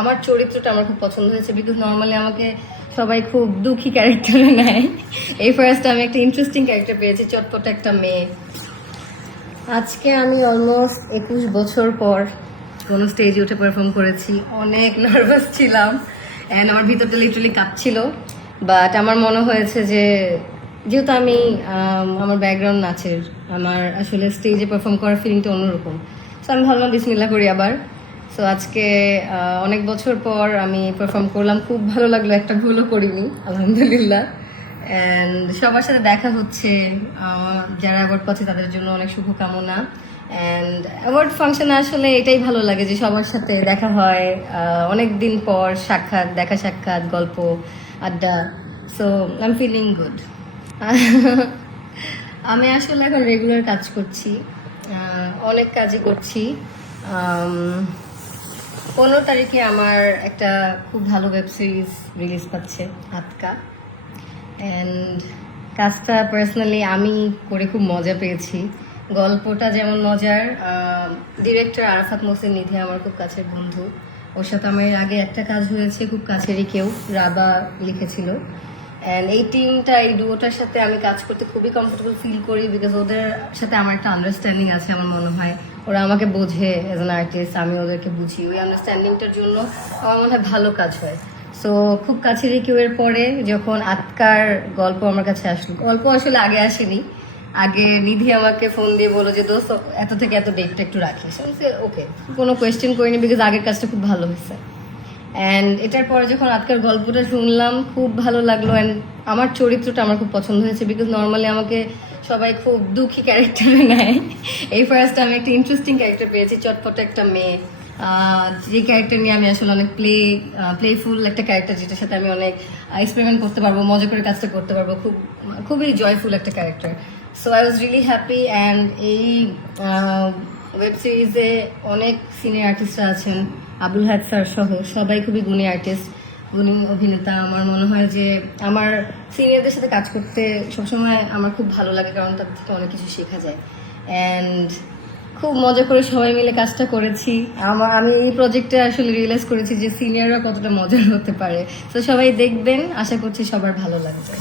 আমার চরিত্রটা আমার খুব পছন্দ হয়েছে, বিকজ নর্মালি আমাকে সবাই খুব দুঃখী ক্যারেক্টারে নেয়। এই ফার্স্ট আমি একটা ইন্টারেস্টিং ক্যারেক্টার পেয়েছি, চটপট একটা মেয়ে। আজকে আমি অলমোস্ট 21 বছর পর কোনো স্টেজে উঠে পারফর্ম করেছি। অনেক নার্ভাস ছিলাম অ্যান্ড আমার ভিতরটা লিটারালি কাঁপছিল, বাট আমার মনে হয়েছে যে যেহেতু আমি আমার ব্যাকগ্রাউন্ড নাচের, আমার আসলে স্টেজে পারফর্ম করার ফিলিংটা অন্যরকম। সো আমি ভাবলাম বিসমিল্লাহ করি আবার। সো আজকে অনেক বছর পর আমি পারফর্ম করলাম, খুব ভালো লাগলো, একটা ভুলও করিনি আলহামদুলিল্লাহ। অ্যান্ড সবার সাথে দেখা হচ্ছে, যারা অ্যাওয়ার্ড পাচ্ছে তাদের জন্য অনেক শুভকামনা। অ্যান্ড অ্যাওয়ার্ড ফাংশনে আসলে এটাই ভালো লাগে যে সবার সাথে দেখা হয়, অনেক দিন পর দেখা সাক্ষাৎ, গল্প, আড্ডা। So I am feeling good. আমি আসলে এখন রেগুলার কাজ করছি, অনেক কাজই করছি। 15 তারিখে আমার একটা খুব ভালো ওয়েব সিরিজ রিলিজ পাচ্ছে, আতকা। অ্যান্ড কাজটা পার্সোনালি আমি করে খুব মজা পেয়েছি। গল্পটা যেমন মজার, ডিরেক্টর আরাফাত মোহসিন নিধি আমার খুব কাছের বন্ধু, ওর সাথে আমার এর আগে একটা কাজ হয়েছে, খুব কাছেরই কেউ, রাবা লিখেছিল। অ্যান্ড এই টিমটা, এই ডুয়োটার সাথে আমি কাজ করতে খুবই কমফোর্টেবল ফিল করি, বিকজ ওদের সাথে আমার একটা আন্ডারস্ট্যান্ডিং আছে। আমার মনে হয় ওরা আমাকে বোঝে অ্যাজ অ্যান আর্টিস্ট, আমি ওদেরকে বুঝি। ওই আন্ডারস্ট্যান্ডিংটার জন্য আমার মনে হয় ভালো কাজ হয়। সো খুব কাছেরই কেউ। এর পরে যখন আতকার গল্প আমার কাছে আসলো, গল্প আসলে আগে আসেনি, আগে নিধি আমাকে ফোন দিয়ে বলো যে দোস্ত এত থেকে এত ডেটটা একটু রাখিস। ওকে, কোনো কোয়েশ্চেন করিনি, বিকজ আগের কাজটা খুব ভালো হয়েছে। অ্যান্ড এটার পরে যখন আজকের গল্পটা শুনলাম খুব ভালো লাগলো। অ্যান্ড আমার চরিত্রটা আমার খুব পছন্দ হয়েছে, বিকজ নর্মালি আমাকে সবাই খুব দুঃখী ক্যারেক্টারে নেয়। এই ফার্স্ট আমি একটা ইন্টারেস্টিং ক্যারেক্টার পেয়েছি, চটপট একটা মেয়ে। যে ক্যারেক্টার নিয়ে আমি আসলে অনেক প্লেফুল একটা ক্যারেক্টার, যেটার সাথে আমি অনেক এক্সপেরিমেন্ট করতে পারবো, মজা করে কাজটা করতে পারবো, খুবই জয়ফুল একটা character. So I was really happy. And এই ওয়েব সিরিজে অনেক সিনিয়র আর্টিস্টরা আছেন, আবুল হায়াত স্যার সহ সবাই খুবই গুণী আর্টিস্ট, গুণী অভিনেতা। আমার মনে হয় যে আমার সিনিয়রদের সাথে কাজ করতে সবসময় আমার খুব ভালো লাগে, কারণ তার থেকে অনেক কিছু শেখা যায়। অ্যান্ড খুব মজা করে সবাই মিলে কাজটা করেছি। আমি এই প্রজেক্টে আসলে রিয়েলাইজ করেছি যে সিনিয়ররা কতটা মজার হতে পারে। তো সবাই দেখবেন, আশা করছি সবার ভালো লাগবে।